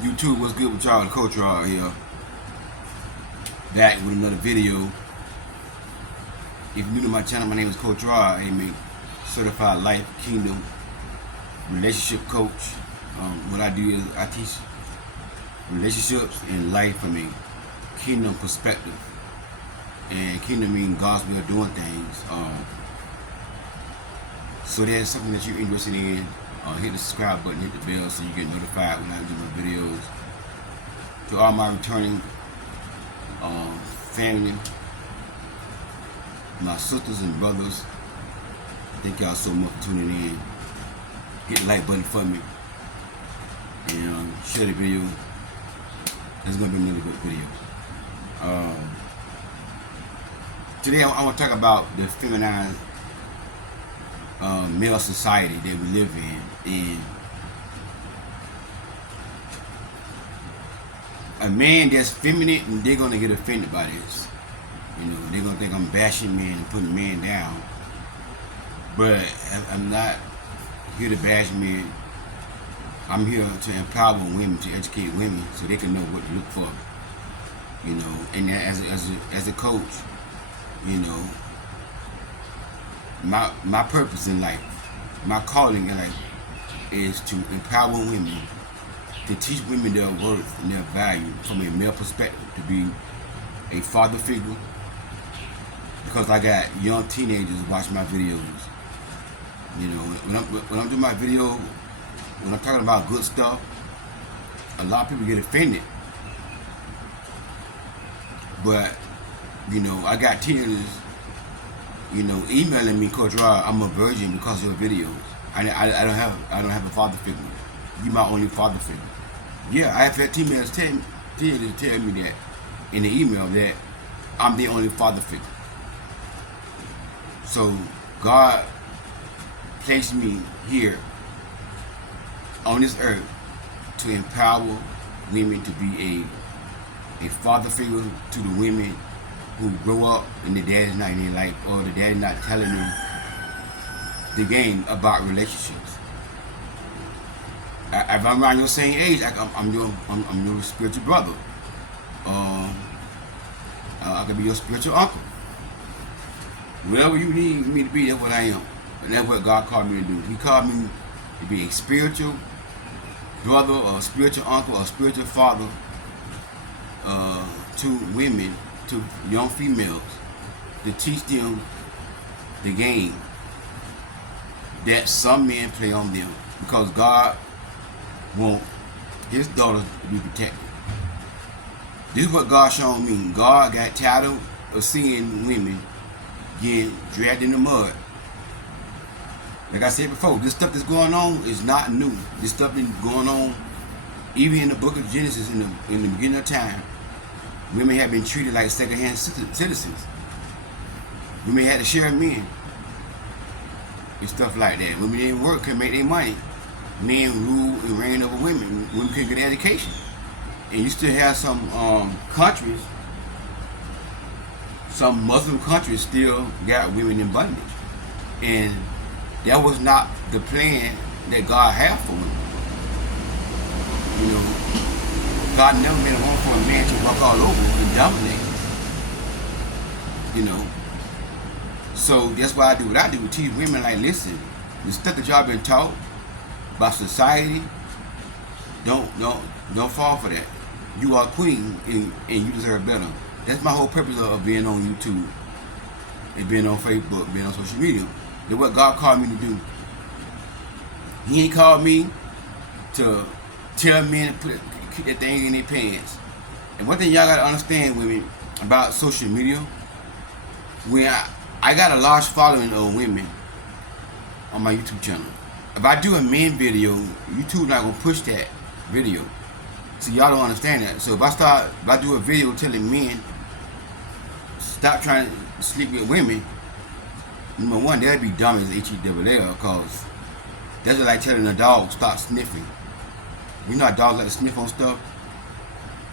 YouTube, what's good with y'all? The Coach Rod here, back with another video. If you're new to my channel, my name is Coach Rod. I'm a certified life, kingdom, relationship coach. What I do is I teach relationships and life from a kingdom perspective. And kingdom means God's way of doing things. So there's something that you're interested in, hit the subscribe button, hit the bell so you get notified when I do my videos. To all my returning family, my sisters and brothers, thank y'all so much for tuning in. Hit the like button for me and share the video. It's going to be another good video. Today I want to talk about the feminized male society that we live in. And a man that's feminine, and they're gonna get offended by this. You know, they're gonna think I'm bashing men and putting men down. But I'm not here to bash men. I'm here to empower women, to educate women, so they can know what to look for. You know, and as a coach, you know, my purpose in life, my calling in life, is to empower women, to teach women their worth and their value from a male perspective, to be a father figure. Because I got young teenagers watch my videos. You know, when I'm doing my video, when I'm talking about good stuff, a lot of people get offended. But you know, I got teenagers, you know, emailing me, Coach Rod, I'm a virgin because of your videos. I don't have a father figure. You my only father figure. Yeah, I have had teenagers tell me that in the email that I'm the only father figure. So God placed me here on this earth to empower women to be a father figure to the women who grow up and the daddy's not in their life, or the daddy not telling them the game about relationships. If I'm around your same age, I'm your spiritual brother. I could be your spiritual uncle. Whatever you need me to be, that's what I am. And that's what God called me to do. He called me to be a spiritual brother, or a spiritual uncle, or a spiritual father to women, to young females, to teach them the game that some men play on them, because God wants his daughters to be protected. This is what God showed me. God got tired of seeing women getting dragged in the mud. Like I said before, this stuff that's going on is not new. This stuff been going on even in the book of Genesis, in the beginning of time. Women have been treated like second-hand citizens. Women had to share men and stuff like that. Women didn't work, couldn't make their money. Men ruled and reigned over women. Women couldn't get education. And you still have some countries, some Muslim countries still got women in bondage. And that was not the plan that God had for women. You know, God never made a home for a man to walk all over and dominate. You know. So that's why I do what I do. Teach women, like, listen, the stuff that y'all been taught by society, don't fall for that. You are a queen and you deserve better. That's my whole purpose of being on YouTube and being on Facebook, being on social media. That's what God called me to do. He ain't called me to tell men to keep that thing in their pants. And one thing y'all gotta understand, women, about social media, when I got a large following of women on my YouTube channel. If I do a men video, YouTube not gonna push that video. So y'all don't understand that. So if I do a video telling men stop trying to sleep with women, number one, that'd be dumb as H-E-double-L, because that's just like telling a dog stop sniffing. You know how dogs like to sniff on stuff,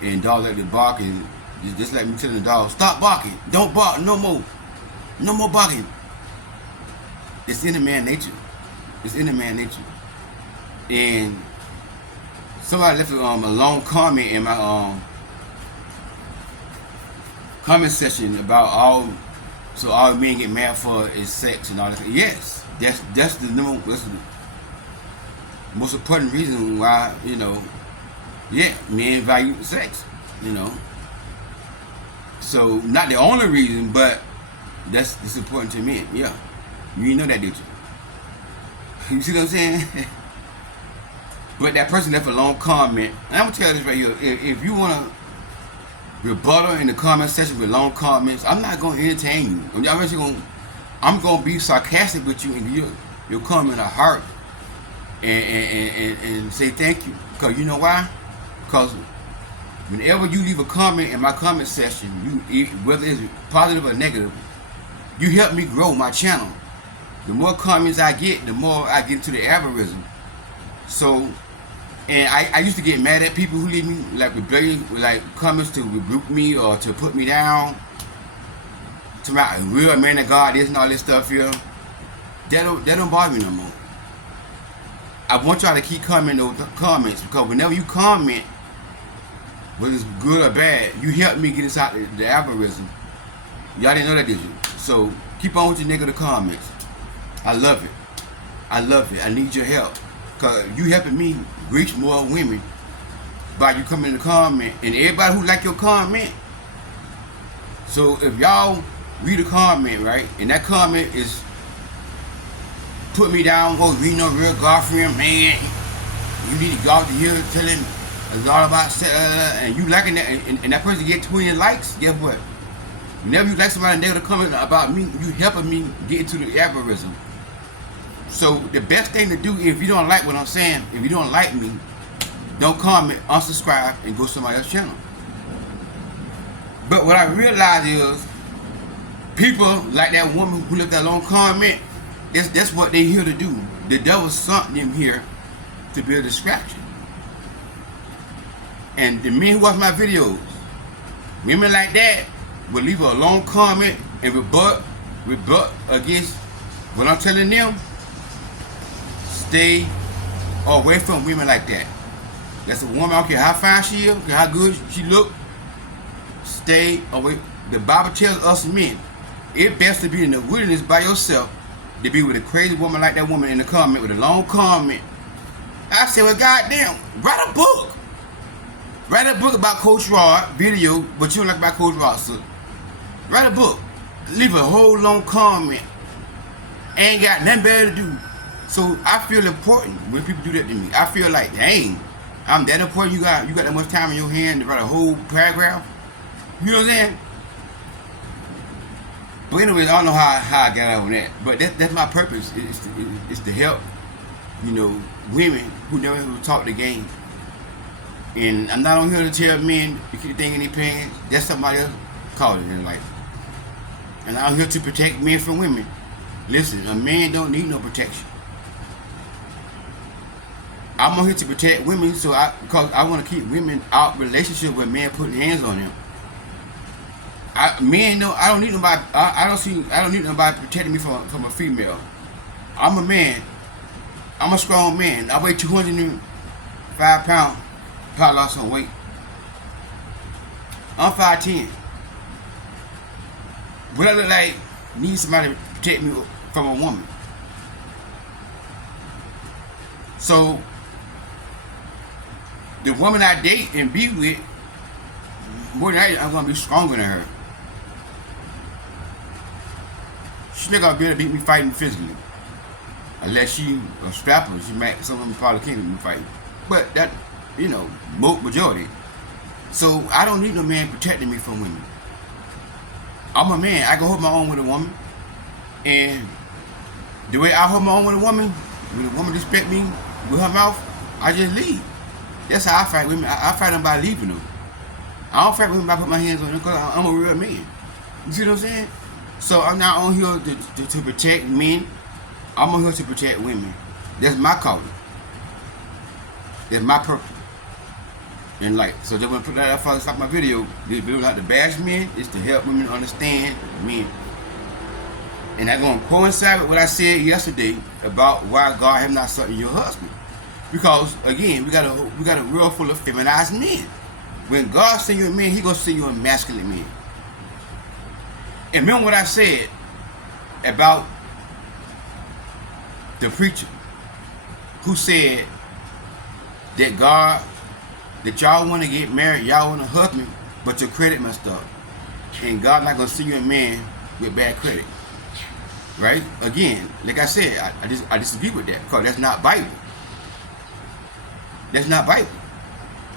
and dogs like to bark, and just like me telling the dog, stop barking, don't bark no more, no more barking. It's in the man nature. It's in the man nature. And somebody left a long comment in my comment section about all men get mad for is sex and all that. Yes, that's the most important reason why, men value sex, So not the only reason, but that's important to men. Yeah, you didn't know that, did you? You see what I'm saying? But that person left a long comment. And I'm gonna tell you this right here. If you wanna rebuttal in the comment section with long comments, I'm not gonna entertain you. I'm gonna be sarcastic with you, and you'll come in a heart and say thank you. Because you know why? Because whenever you leave a comment in my comment section, whether it's positive or negative, you help me grow my channel. The more comments I get, the more I get into the algorithm. So, and I used to get mad at people who leave me like comments to rebuke me or to put me down. To my real man of God, this and all this stuff here. That don't bother me no more. I want y'all to keep commenting those comments, because whenever you comment, whether it's good or bad, you help me get inside the algorithm. Y'all didn't know that, did you? So keep on with your negative comments. I love it. I need your help, because you helping me reach more women by you coming in the comment, and everybody who like your comment. So if y'all read a comment, right, and that comment is put me down, read no real God-fearing man, you need to go out to here telling it's all about sex, and you liking that, and that person get 20 likes, guess what? Whenever you like somebody negative comment about me, you helping me get into the algorithm. So the best thing to do, if you don't like what I'm saying, if you don't like me, don't comment, unsubscribe, and go to somebody else's channel. But what I realize is, people like that woman who left that long comment, that's what they here to do. The devil sent them here to be a distraction. And the men who watch my videos, women like that will leave a long comment and rebut against what I'm telling them. Stay away from women like that. That's a woman, I don't care how fine she is, how good she look. Stay away. The Bible tells us men, it's best to be in the wilderness by yourself to be with a crazy woman like that woman in the comment with a long comment. I said, well, goddamn, write a book. Write a book about Coach Rod video, but you don't like about Coach Rod, so write a book. Leave a whole long comment. Ain't got nothing better to do. So I feel important when people do that to me. I feel like, dang, I'm that important. You got that much time in your hand to write a whole paragraph. You know what I'm saying? But anyways, I don't know how I got over that. But that's my purpose. It's to help, women who never ever talk the game. And I'm not on here to tell men to keep the thing in their pants. That's somebody else called it in life. And I'm here to protect men from women. Listen, a man don't need no protection. I'm on here to protect women, because I want to keep women out relationship with men putting hands on them. I don't need nobody. I don't need nobody protecting me from a female. I'm a man. I'm a strong man. I weigh 205 pounds. Probably lost some weight. I'm 5'10". What I look like need somebody to protect me from a woman. So the woman I date and be with, more than that, I'm gonna be stronger than her. She's not gonna be able to beat me fighting physically, unless she a strapper. Some of them probably can't be fighting, but that, majority. So I don't need no man protecting me from women. I'm a man. I can hold my own with a woman, and the way I hold my own with a woman, when a woman respect me with her mouth, I just leave. That's how I fight women. I fight them by leaving them. I don't fight women by putting my hands on them, because I'm a real man. You see what I'm saying? So I'm not on here to protect men. I'm on here to protect women. That's my calling. That's my purpose in life. So just want to put that up before I stop my video. This video is not to bash men. It's to help women understand men. And that's going to coincide with what I said yesterday about why God has not certain your husband. Because again, we got a world full of feminized men. When God send you a man, He gonna send you a masculine man. And remember what I said about the preacher who said that y'all want to get married, y'all want a husband, but your credit messed up, and God not gonna send you a man with bad credit, right? Again, like I said, I disagree with that because that's not Bible. That's not Bible.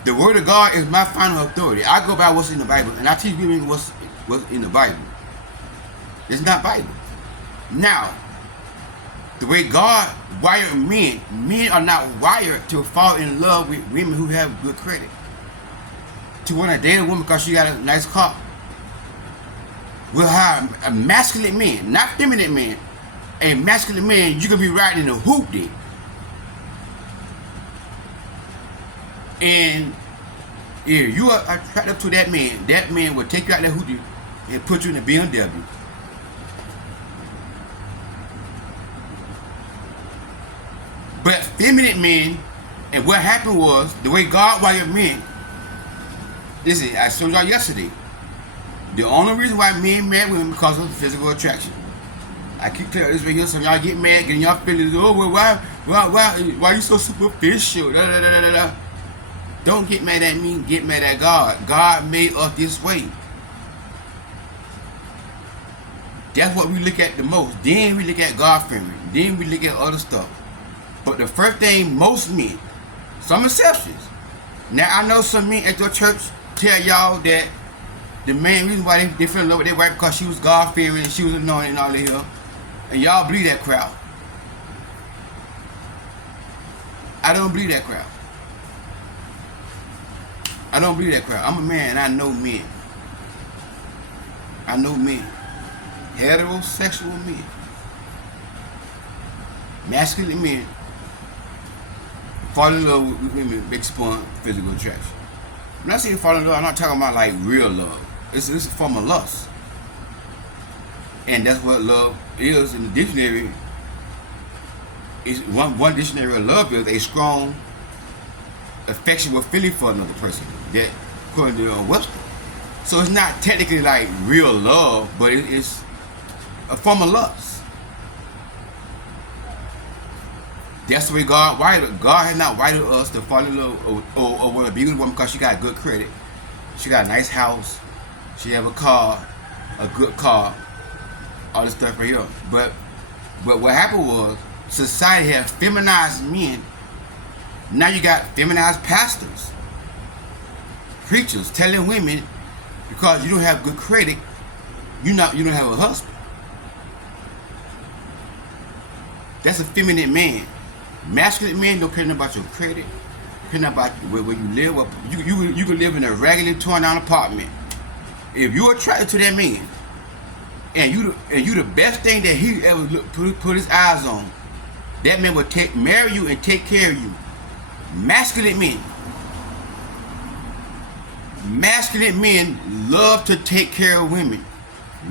The Word of God is my final authority. I go by what's in the Bible, and I teach women what's in the Bible. It's not Bible. Now, the way God wired men are not wired to fall in love with women who have good credit. To want to date a woman because she got a nice car. We'll hire a masculine man, not feminine man. A masculine man, you can be riding in a hoop dick. And if you are attracted to that man will take you out that hoop dick and put you in a BMW. But feminine men, and what happened was, the way God wired men, listen, I told y'all yesterday, the only reason why men marry women because of physical attraction. I keep telling this right here, some y'all get mad, getting y'all feelings, oh, well, why you so superficial? Da, da, da, da, da. Don't get mad at me, get mad at God. God made us this way. That's what we look at the most. Then we look at God family. Then we look at other stuff. But the first thing most men, some exceptions. Now I know some men at your church tell y'all that the main reason why they fell in love with their wife because she was God fearing and she was anointed and all that here. And y'all believe that crowd. I don't believe that crowd. I don't believe that crowd. I'm a man and I know men. I know men. Heterosexual men. Masculine men. Fall in love with women based upon physical attraction. When I say fall in love, I'm not talking about like real love. It's a form of lust. And that's what love is in the dictionary. Is one dictionary of love is a strong, affectionate feeling for another person. That according to Webster. So it's not technically like real love, but it's a form of lust. That's the way God wired. God has not wired us to fall in love or want to be with a woman because she got a good credit. She got a nice house. She have a car, a good car, all this stuff right here. But what happened was society has feminized men. Now you got feminized pastors, preachers telling women because you don't have good credit, you don't have a husband. That's a feminine man. Masculine men don't care nothing about your credit, care nothing about where you live. You can live in a raggedy, torn down apartment. If you're attracted to that man, and you the best thing that he ever put his eyes on, that man will marry you and take care of you. Masculine men love to take care of women,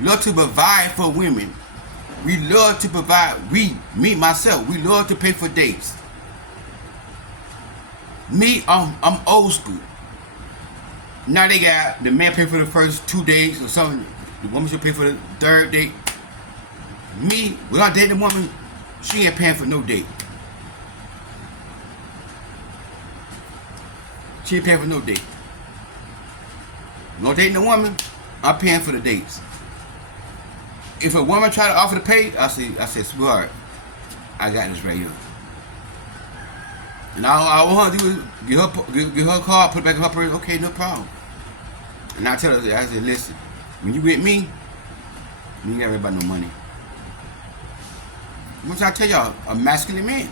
love to provide for women. We love to provide. Me, myself, we love to pay for dates. Me, I'm old school. Now they got the man pay for the first 2 dates or something. The woman should pay for the third date. Me, when I date a woman, she ain't paying for no date. She ain't paying for no date. No dating a woman, I'm paying for the dates. If a woman try to offer to pay, I say, sweetheart, I got this right here. And all I want to do is give her a call, put it back in her purse. Okay, no problem. And I tell her, I said, listen, when you with me, you ain't got to worry about no money. I'm trying to tell y'all, a masculine man.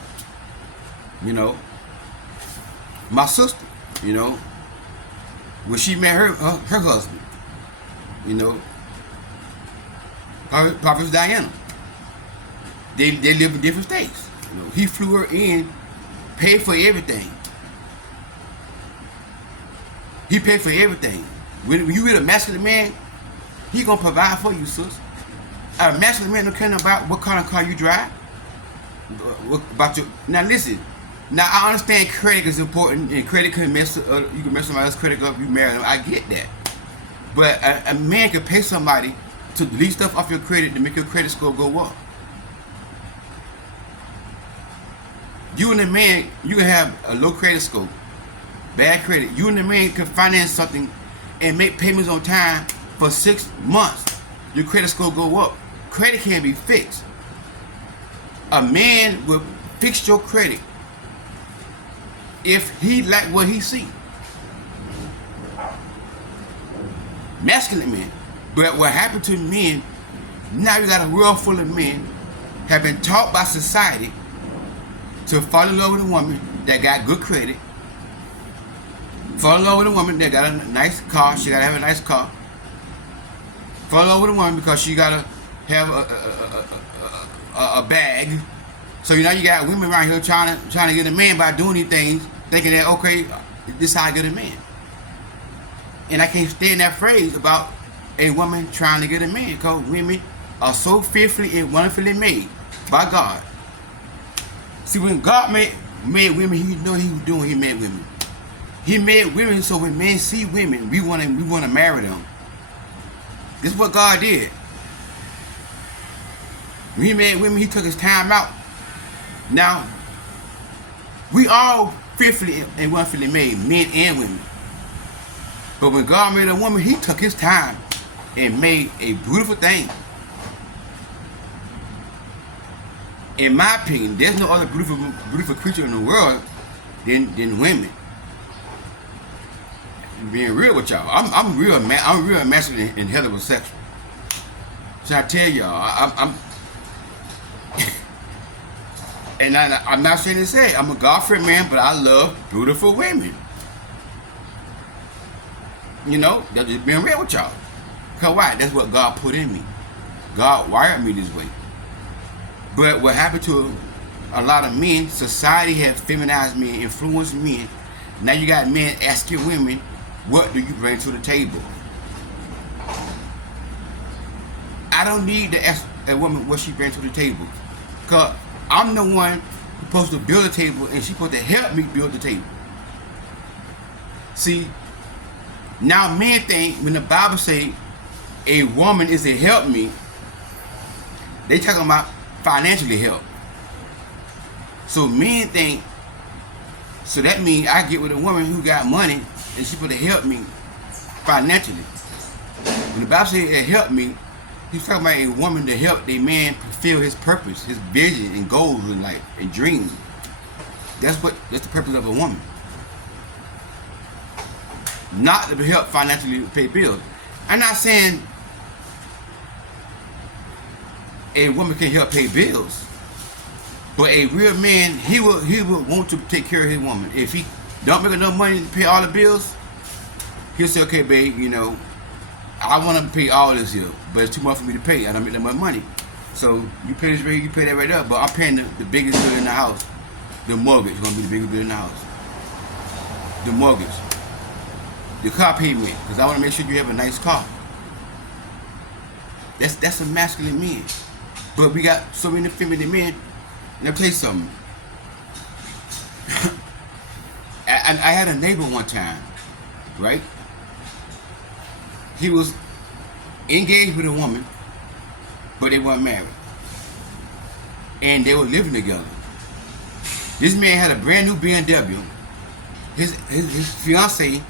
You know, my sister, you know, when she met her husband, you know, Prophet Diana. They live in different states. You know, he flew her in, paid for everything. He paid for everything. When you with a masculine man, he gonna provide for you, sis. A masculine man don't care about what kind of car you drive. About your now listen, Now I understand credit is important, and credit can mess. You can mess somebody else's credit up. You marry them. I get that. But a man can pay somebody to delete stuff off your credit to make your credit score go up. You and the man, you can have a low credit score, bad credit. You and the man can finance something and make payments on time for 6 months. Your credit score go up. Credit can be fixed. A man will fix your credit if he like what he see. Masculine men. But what happened to men, now you got a world full of men have been taught by society to fall in love with a woman that got good credit, fall in love with a woman that got a nice car, she gotta have a nice car, fall in love with a woman because she gotta have a bag. So now you got women around here trying to get a man by doing these things, thinking that, okay, this is how I get a man. And I can't stand that phrase about a woman trying to get a man, because women are so fearfully and wonderfully made by God. See, when God made women, He knew He was doing. He made women. He made women so when men see women, we want to marry them. This is what God did. When He made women, He took His time out. Now, we all fearfully and wonderfully made, men and women. But when God made a woman, He took His time and made a beautiful thing. In my opinion, there's no other beautiful creature in the world than women. Being real with y'all, I'm real masculine and heterosexual. So I tell y'all, and I'm not saying to say I'm a God-fearing man, but I love beautiful women. You know, that's just being real with y'all. Cause why? That's what God put in me. God wired me this way. But what happened to a lot of men, society has feminized men, influenced men. Now you got men asking women, what do you bring to the table? I don't need to ask a woman what she brings to the table. Because I'm the one who's supposed to build a table and she's supposed to help me build the table. See, now men think when the Bible say a woman is a help me, they talking about financially help. So men think, so that means I get with a woman who got money and she's supposed to help me financially. When the Bible says it help me, he's talking about a woman to help a man fulfill his purpose, his vision and goals in life and dreams. That's the purpose of a woman. Not to help financially pay bills. I'm not saying a woman can help pay bills, but a real man, he will want to take care of his woman. If he don't make enough money to pay all the bills, he'll say, okay, babe, you know, I want to pay all this here, but it's too much for me to pay. I don't make that much money. So you pay this right, you pay that right up, but I'm paying the biggest bill in the house. The mortgage is going to be the biggest bill in the house. The mortgage. The car payment, because I want to make sure you have a nice car. That's a masculine man. But we got so many feminine men. Let me tell you something. I had a neighbor one time, right? He was engaged with a woman, but they weren't married. And they were living together. This man had a brand new BMW. His fiance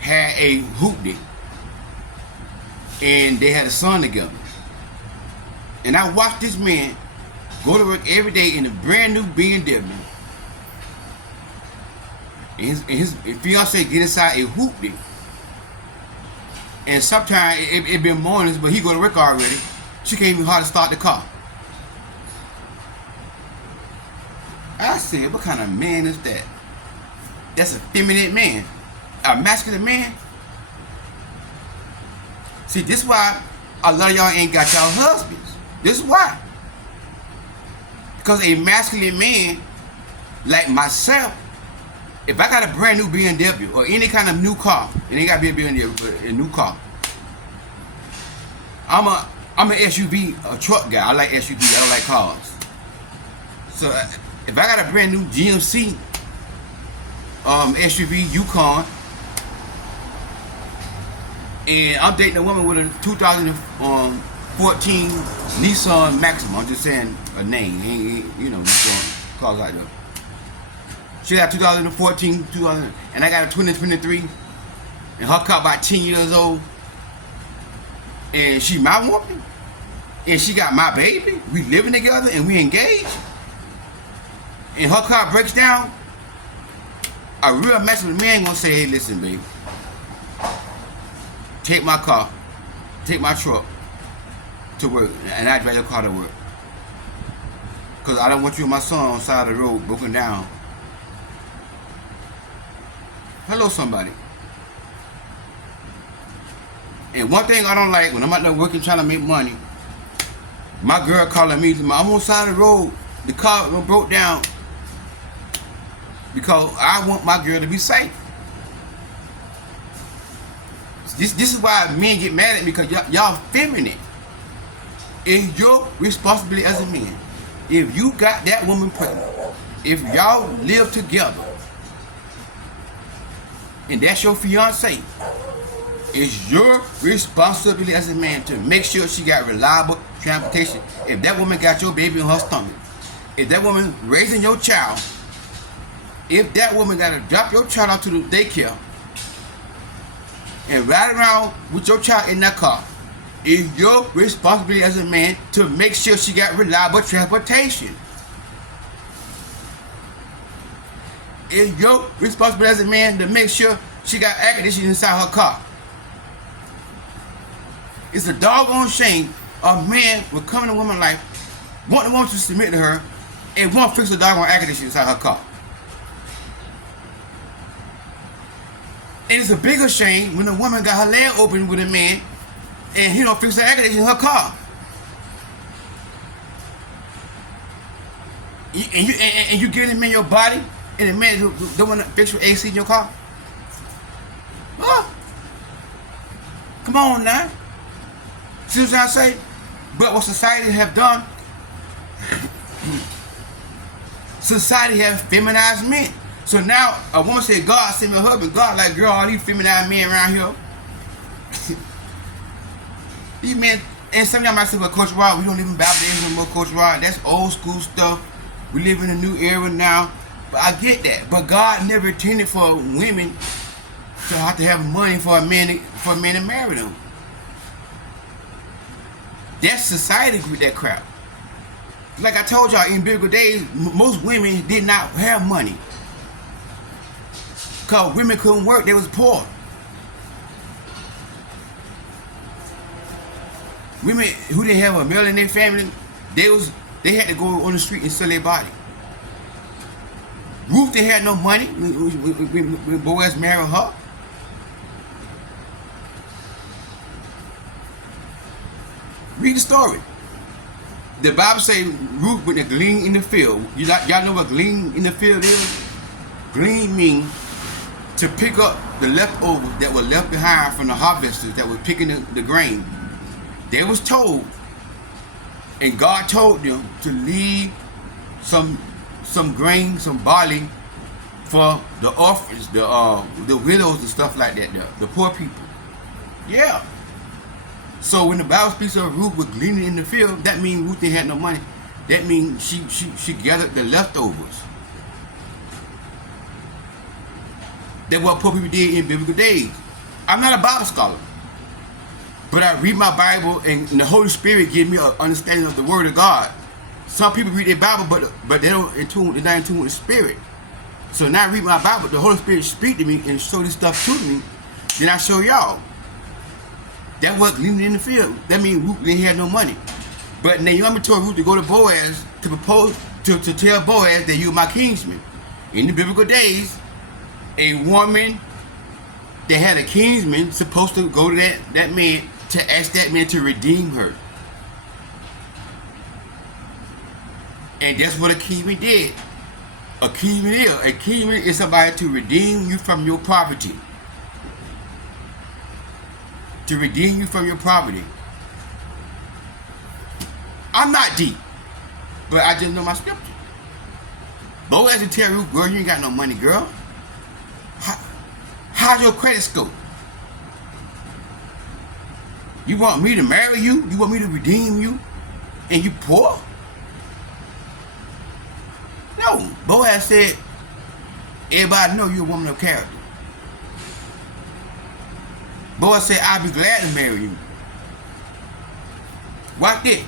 had a hoopty. And they had a son together. And I watched this man go to work every day in a brand new BMW. And his fiance get inside a hoopty. And sometimes it been mornings, but he go to work already. She can't even hardly start the car. I said, what kind of man is that? That's a feminine man. A masculine man. See, this is why a lot of y'all ain't got y'all husbands. This is why. Because a masculine man like myself, if I got a brand new BMW or any kind of new car, it ain't got to be a BMW, but a new car, I'm an SUV, a truck guy. I like SUV. I don't like cars. So If I got a brand new GMC SUV Yukon, and I'm dating a woman with a 2014 Nissan Maxima. I'm just saying a name. You know, cars like that. She got 2014, and I got a 2023, and her car about 10 years old, and she my woman, and she got my baby. We living together and we engaged, and her car breaks down. A real masculine man gonna say, "Hey, listen, baby, take my car, take my truck to work, and I drive your car to work. Because I don't want you and my son on the side of the road broken down." Hello, somebody. And one thing I don't like, when I'm out there working trying to make money, my girl calling me, I'm on the side of the road, the car broke down, because I want my girl to be safe. This is why men get mad at me, because y'all feminine. It's your responsibility as a man. If you got that woman pregnant, if y'all live together, and that's your fiance, it's your responsibility as a man to make sure she got reliable transportation. If that woman got your baby in her stomach, if that woman raising your child, if that woman got to drop your child out to the daycare and ride around with your child in that car, it's your responsibility as a man to make sure she got reliable transportation. It's your responsibility as a man to make sure she got air conditioning inside her car. It's a doggone shame a man will come in a woman's life, want a woman to submit to her, and won't fix the doggone air conditioning inside her car. And it's a bigger shame when a woman got her leg open with a man and he don't fix the air conditioning in her car. And you get him in your body, and the man don't want to fix your AC in your car? Huh? Come on now. See what I say? But what society have done, society have feminized men. So now a woman say, God sent me a husband. God like, girl, all these feminized men around here. These men, and sometimes I say, well, Coach Rod, we don't even baptize no more, Coach Rod. That's old school stuff. We live in a new era now. But I get that. But God never intended for women to have to have money for a man to marry them. That's society with that crap. Like I told y'all, in biblical days, most women did not have money. Because women couldn't work, they was poor. Women who didn't have a male in their family, they had to go on the street and sell their body. Ruth, they had no money when Boaz married her. Read the story. The Bible says Ruth went to glean in the field. Y'all know what glean in the field is? Glean means to pick up the leftovers that were left behind from the harvesters that were picking the grain. They was told, and God told them to leave some grain, some barley for the orphans, the widows and stuff like that, the poor people. Yeah. So when the Bible speaks of Ruth was gleaning in the field, that means Ruth didn't have no money. That means she gathered the leftovers. That's what poor people did in biblical days. I'm not a Bible scholar, but I read my Bible, and the Holy Spirit gives me an understanding of the Word of God. Some people read their Bible, but they're not in tune with the Spirit. So now I read my Bible, the Holy Spirit speak to me and show this stuff to me. Then I show y'all. That was gleaning in the field. That means Ruth didn't have no money. But Naomi told Ruth to go to Boaz to propose, to tell Boaz that you're my kinsman. In the biblical days, a woman that had a kinsman supposed to go to that man to ask that man to redeem her. And that's what a kinsman did. A kinsman is somebody to redeem you from your poverty. To redeem you from your poverty. I'm not deep, but I just know my scripture. Boaz will tell Ruth, girl, you ain't got no money, girl. How's your credit score? You want me to marry you? You want me to redeem you? And you poor? No. Boaz said, everybody know you're a woman of character. Boaz said, I'll be glad to marry you. Watch this.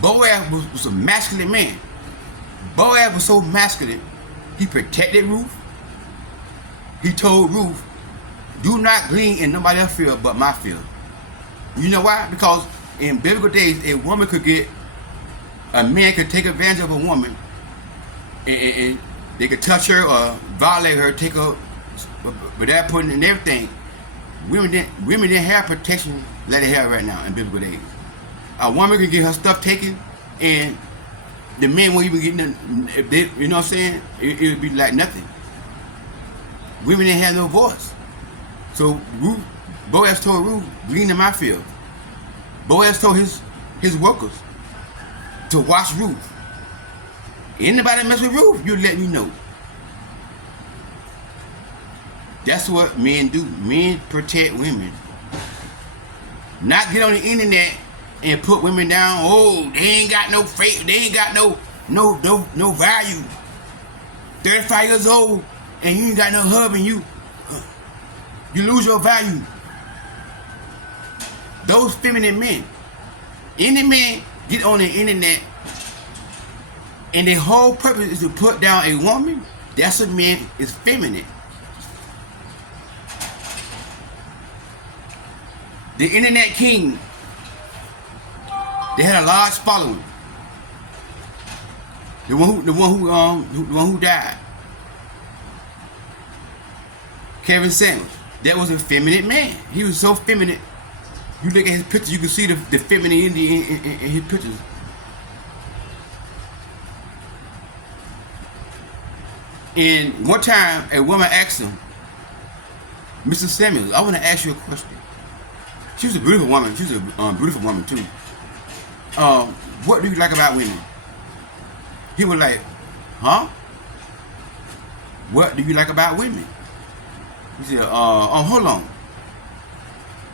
Boaz was a masculine man. Boaz was so masculine, he protected Ruth. He told Ruth, do not glean in nobody else's field but my field. You know why? Because in biblical days, a man could take advantage of a woman, and they could touch her or violate her, take her, but that putting in everything. Women didn't have protection like they have right now in biblical days. A woman could get her stuff taken, and the men won't even get nothing. If they, you know what I'm saying? It would be like nothing. Women didn't have no voice. So Boaz told Ruth, glean in my field. Boaz told his workers to watch Ruth. Anybody mess with Ruth, you let me know. That's what men do. Men protect women. Not get on the internet and put women down. Oh, they ain't got no faith. They ain't got no value. 35 years old and you ain't got no husband. You lose your value. Those feminine men. Any man get on the internet and their whole purpose is to put down a woman, that's a man is feminine. The internet king, they had a large following. The one who died, Kevin Samuels, that was a feminine man. He was so feminine. You look at his pictures, you can see the femininity in his pictures. And one time, a woman asked him, Mr. Samuels, I want to ask you a question. She was a beautiful woman. She was a beautiful woman too. What do you like about women? He was like, huh? What do you like about women? He said, hold on.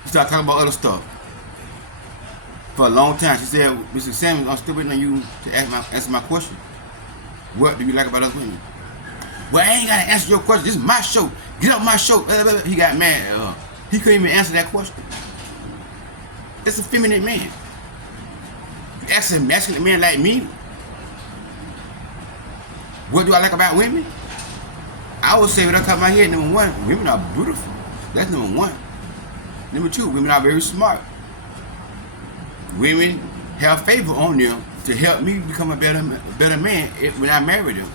He started talking about other stuff. For a long time, she said, Mr. Samuels, I'm still waiting on you to answer my question. What do you like about other women? Well, I ain't got to answer your question. This is my show. Get off my show. He got mad. He couldn't even answer that question. That's a feminine man. You ask a masculine man like me, what do I like about women? I would say, when I top of my head, number one, women are beautiful. That's number one. Number two, women are very smart. Women have favor on them to help me become a better man when I marry them.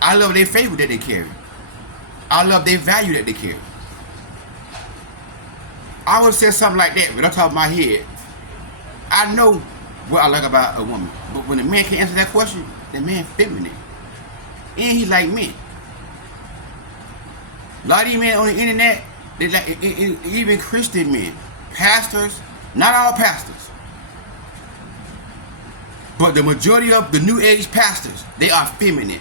I love their favor that they carry. I love their value that they carry. I would say something like that, but on top of my head, I know what I like about a woman. But when a man can't answer that question, the man feminine. And he like men. A lot of these men on the internet, they like, even Christian men, pastors, not all pastors, but the majority of the new age pastors, they are feminine.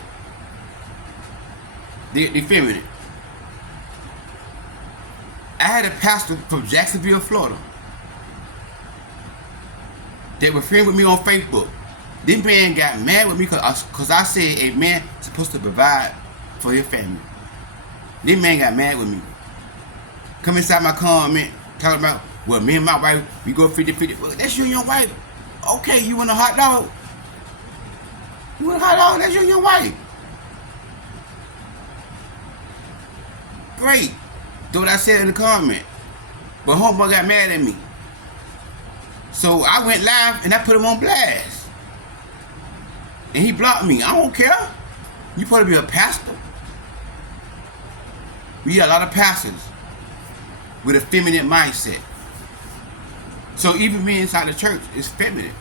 They're feminine. I had a pastor from Jacksonville, Florida, that was friends with me on Facebook. This man got mad with me because I said a man is supposed to provide for his family. This man got mad with me. Come inside my comment, talking about, well, me and my wife, we go 50-50. Well, that's you and your wife. Okay, you want a hot dog? You want a hot dog? That's you and your wife. Great. That's what I said in the comment. But homeboy got mad at me. So I went live and I put him on blast. And he blocked me. I don't care. You supposed to be a pastor. We got a lot of pastors with a feminine mindset. So even me inside the church is feminine.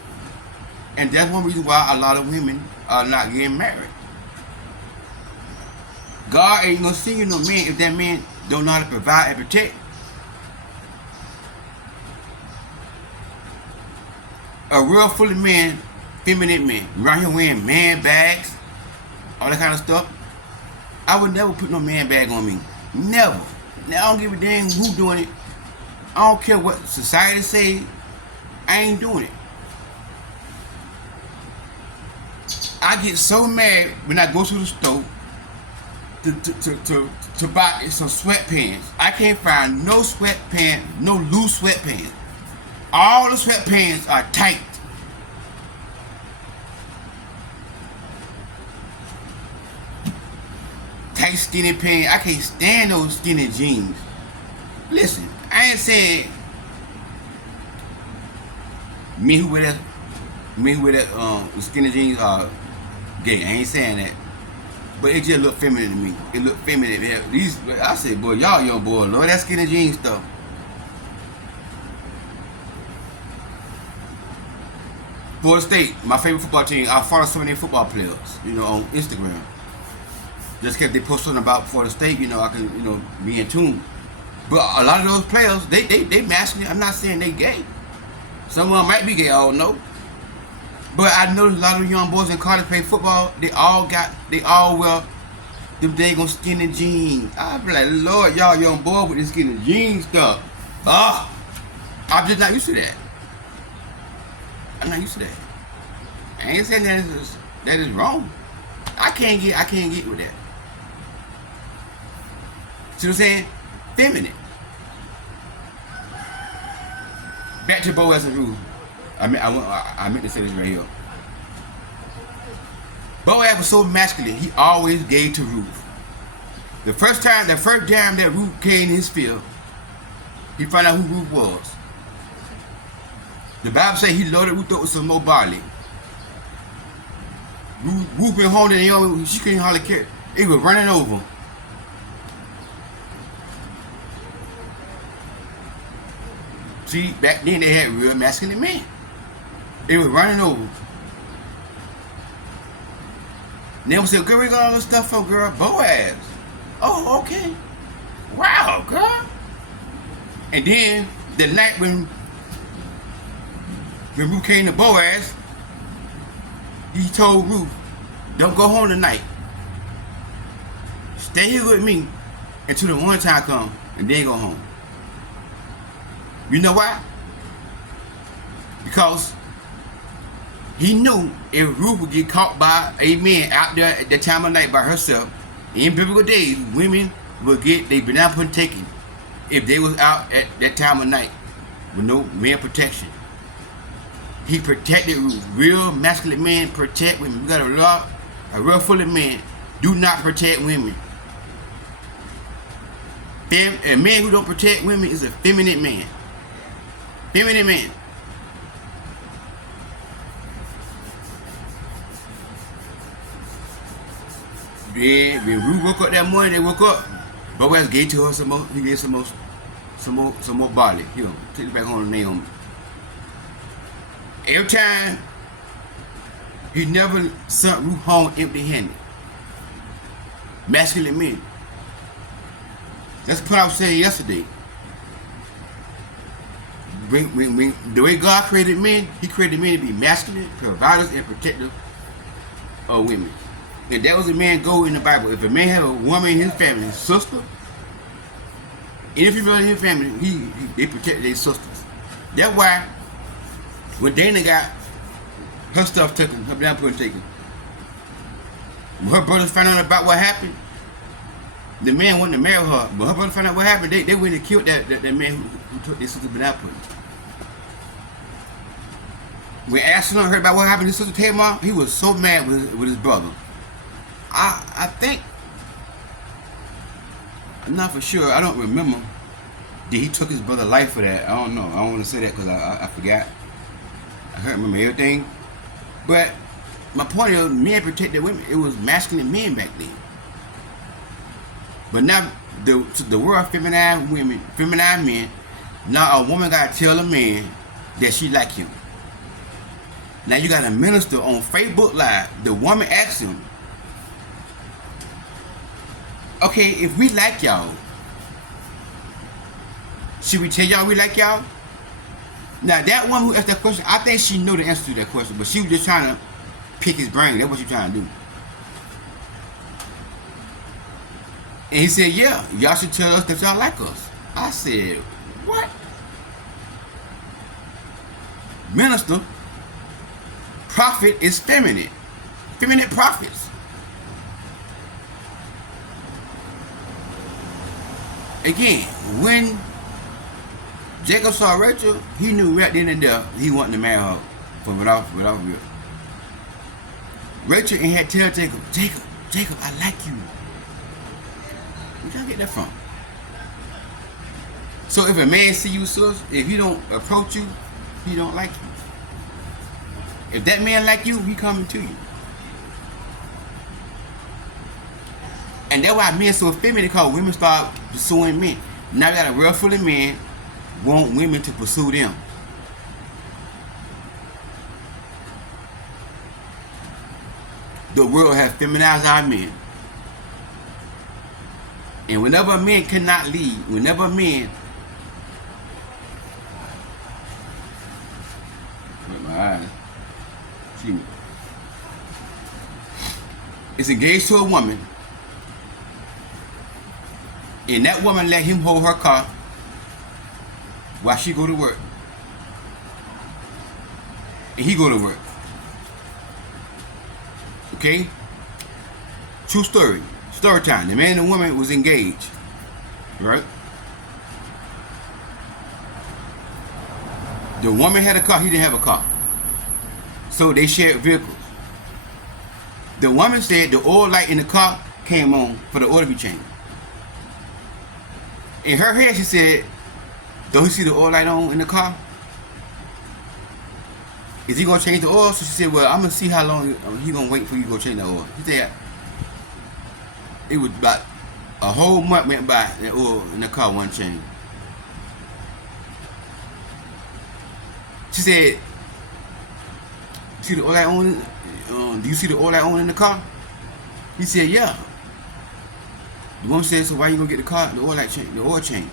And that's one reason why a lot of women are not getting married. God ain't gonna send you no man if that man don't know how to provide and protect. A real fully man, effeminate men. Around here wearing man bags, all that kind of stuff. I would never put no man bag on me. Never. Now I don't give a damn who doing it. I don't care what society say. I ain't doing it. I get so mad when I go to the store to buy some sweatpants. I can't find no sweatpants, no loose sweatpants. All the sweatpants are tight. Tight skinny pants. I can't stand those skinny jeans. Listen, I ain't saying me who wear that skinny jeans are gay. I ain't saying that. But it just look feminine to me. It look feminine. I said, boy, y'all young boy, Lord, that skinny jeans stuff. Florida State, my favorite football team. I follow some of their football players, on Instagram. Just because they post something about Florida State, I can, be in tune. But a lot of those players, they masculine. I'm not saying they gay. Some of them might be gay, I don't know. But I know a lot of young boys in college play football. They all wear them daggone skinny jeans. I be like, Lord, y'all young boy with this skinny jeans stuff. I'm just not used to that. I'm not used to that. I ain't saying that is wrong. I can't get with that. See what I'm saying? Feminine. Back to Boaz and Ruth. I meant to say this right here. Boaz was so masculine, he always gave to Ruth. The first time that Ruth came in his field, he found out who Ruth was. The Bible says he loaded Ruth up with some more barley. Ruth been holding it, she couldn't hardly carry. It was running over. See, back then they had real masculine men. It was running over. And they would say, girl, we got all this stuff from girl Boaz. Oh, okay. Wow, girl. And then the night when Ruth came to Boaz, he told Ruth, don't go home tonight. Stay here with me until the one time comes and then go home. You know why? Because he knew if Ruth would get caught by a man out there at that time of night by herself, in biblical days, women would get their banana taken if they was out at that time of night with no man protection. He protected Ruth. Real masculine men protect women. We got a real full of men do not protect women. A man who don't protect women is a feminine man. Feminine man. Then when Ruth woke up that morning, they woke up. Boaz gave to her some more. He gave some more barley. Here, take it back home to Naomi. Every time, he never sent Ruth home empty-handed. Masculine men. That's what I was saying yesterday. When the way God created men, he created men to be masculine, providers, and protectors of women. And that was a man's goal in the Bible. If a man had a woman in his family, his sister, any female in his family, they protected their sisters. That's why when Dana got her stuff taken, her blood pudding taken, when her brothers found out about what happened, the man wanted to marry her, but her brother found out what happened. They went and killed that man who took their sister's banana pudding. When Absalom heard about what happened to his sister Tamar, he was so mad with his brother. I think, I'm not for sure, I don't remember, did he took his brother's life for that? I don't know. I don't want to say that because I forgot. I can't remember everything. But my point is, men protected women. It was masculine men back then. But now, the world feminized women, feminized men, now a woman got to tell a man that she like him. Now you got a minister on Facebook Live. The woman asks him, okay, if we like y'all, should we tell y'all we like y'all? Now that woman who asked that question, I think she knew the answer to that question, but she was just trying to pick his brain. That's what she trying to do. And he said, yeah, y'all should tell us that y'all like us. I said, what? Minister, prophet is feminine. Feminine prophets. Again, when Jacob saw Rachel, he knew right then and there he wanted to marry her from without real. Rachel and had to tell Jacob, I like you. Where y'all get that from? So if a man see you, sis, if he don't approach you, he don't like you. If that man like you, he coming to you. And that's why men so feminine, because women start pursuing men. Now we got a world full of men want women to pursue them. The world has feminized our men. And whenever a man cannot lead, whenever a man, with my eyes, is engaged to a woman, and that woman let him hold her car while she go to work, and he go to work. Okay? True story. Story time. The man and the woman was engaged. Right? The woman had a car, he didn't have a car. So they shared vehicles. The woman said the oil light in the car came on for the oil to be changed. In her head, she said, don't you see the oil light on in the car? Is he going to change the oil? So she said, well, I'm going to see how long he going to wait for you to go change the oil. He said, it was about a whole month went by, the oil in the car wasn't changed. She said, see the oil light on? Do you see the oil light on in the car? He said, yeah. The woman said, so why you gonna get the oil light change, the oil change?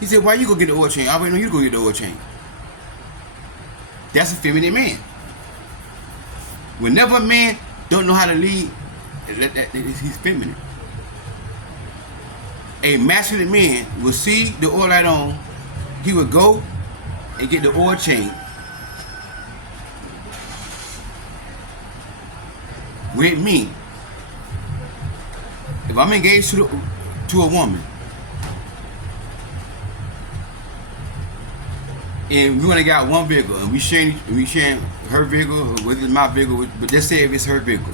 He said, why you gonna get the oil change? I waiting on you to go get the oil change. That's a feminine man. Whenever a man don't know how to lead, he's feminine. A masculine man will see the oil light on, he would go and get the oil change. With me, if I'm engaged to a woman, and we only got one vehicle, and we sharing her vehicle, or whether it's my vehicle, but let's say if it's her vehicle,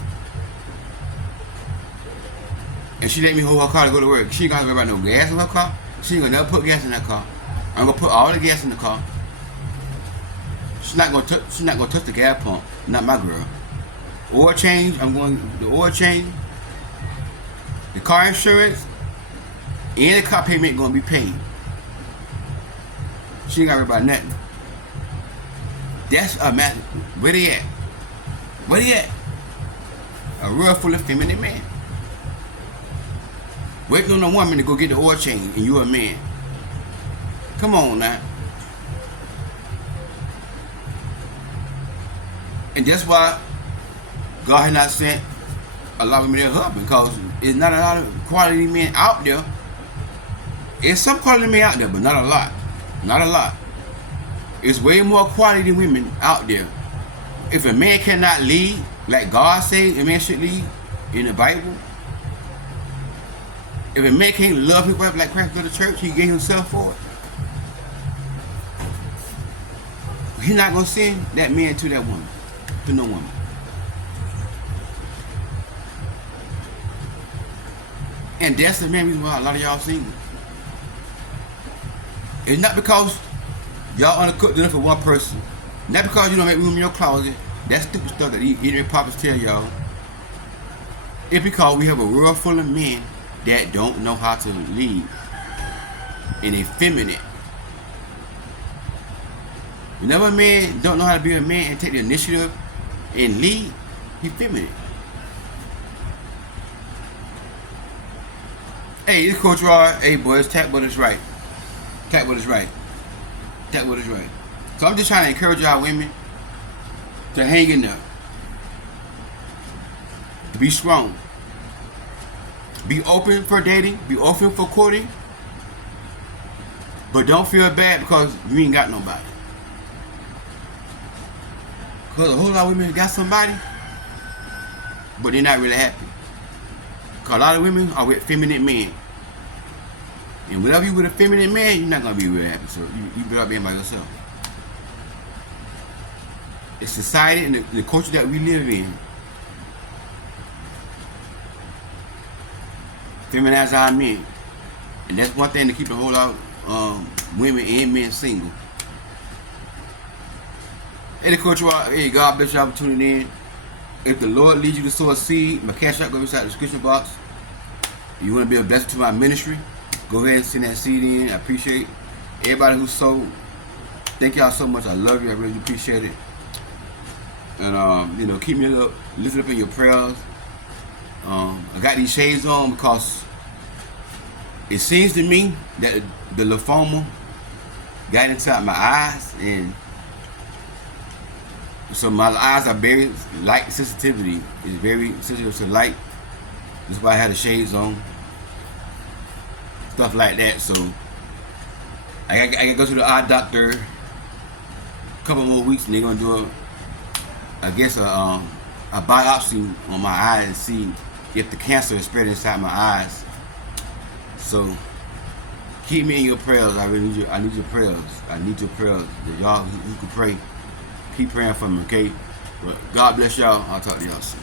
and she let me hold her car to go to work, she ain't gonna worry about no gas in her car. She ain't gonna never put gas in that car. I'm gonna put all the gas in the car. She's not gonna touch the gas pump. Not my girl. Oil change, the oil change. The car insurance and the car payment gonna be paid. She ain't gotta worry about nothing. That's a man. Where they at? Where they at? A real full of feminine man. Waiting on a woman to go get the oil change, and you a man. Come on now. And that's why God has not sent a lot of men to her, because there's not a lot of quality men out there. There's some quality men out there, but not a lot. Not a lot. It's way more quality women out there. If a man cannot lead like God says a man should lead in the Bible, if a man can't love his wife like Christ loved the church, he gave himself for it. He's not going to send that man to that woman, to no woman. And that's the main reason why a lot of y'all single. It's not because y'all undercooked dinner for one person. Not because you don't make room in your closet. That stupid stuff that ignorant papas tell y'all. It's because we have a world full of men that don't know how to lead and they feminine. Whenever a man don't know how to be a man and take the initiative and lead, he's feminine. Hey, this Coach Rod. Hey, boys, tap what is right. Tap what is right. Tap what is right. So I'm just trying to encourage y'all women to hang in there, to be strong, be open for dating, be open for courting, but don't feel bad because you ain't got nobody. Because a whole lot of women got somebody, but they're not really happy. Because a lot of women are with feminine men. And whenever you with a feminine man, you're not going to be really happy. So you better be by yourself. The society and the culture that we live in feminize our men. And that's one thing to keep a whole lot of women and men single. Hey, the coach, hey, God bless y'all for tuning in. If the Lord leads you to sow a seed, my cash out goes inside the description box. If you want to be a blessing to my ministry, go ahead and send that seed in. I appreciate everybody who sold. Thank y'all so much. I love you. I really appreciate it. And keep me lifted up in your prayers. I got these shades on because it seems to me that the lymphoma got inside my eyes, and so my eyes are very light sensitivity. It's very sensitive to light. That's why I had the shades on. Stuff like that. So I gotta go to the eye doctor a couple more weeks, and they're gonna do a biopsy on my eye and see if the cancer is spread inside my eyes. So keep me in your prayers. I really need you. I need your prayers. I need your prayers. Y'all who can pray, keep praying for me, okay? But God bless y'all. I'll talk to y'all soon.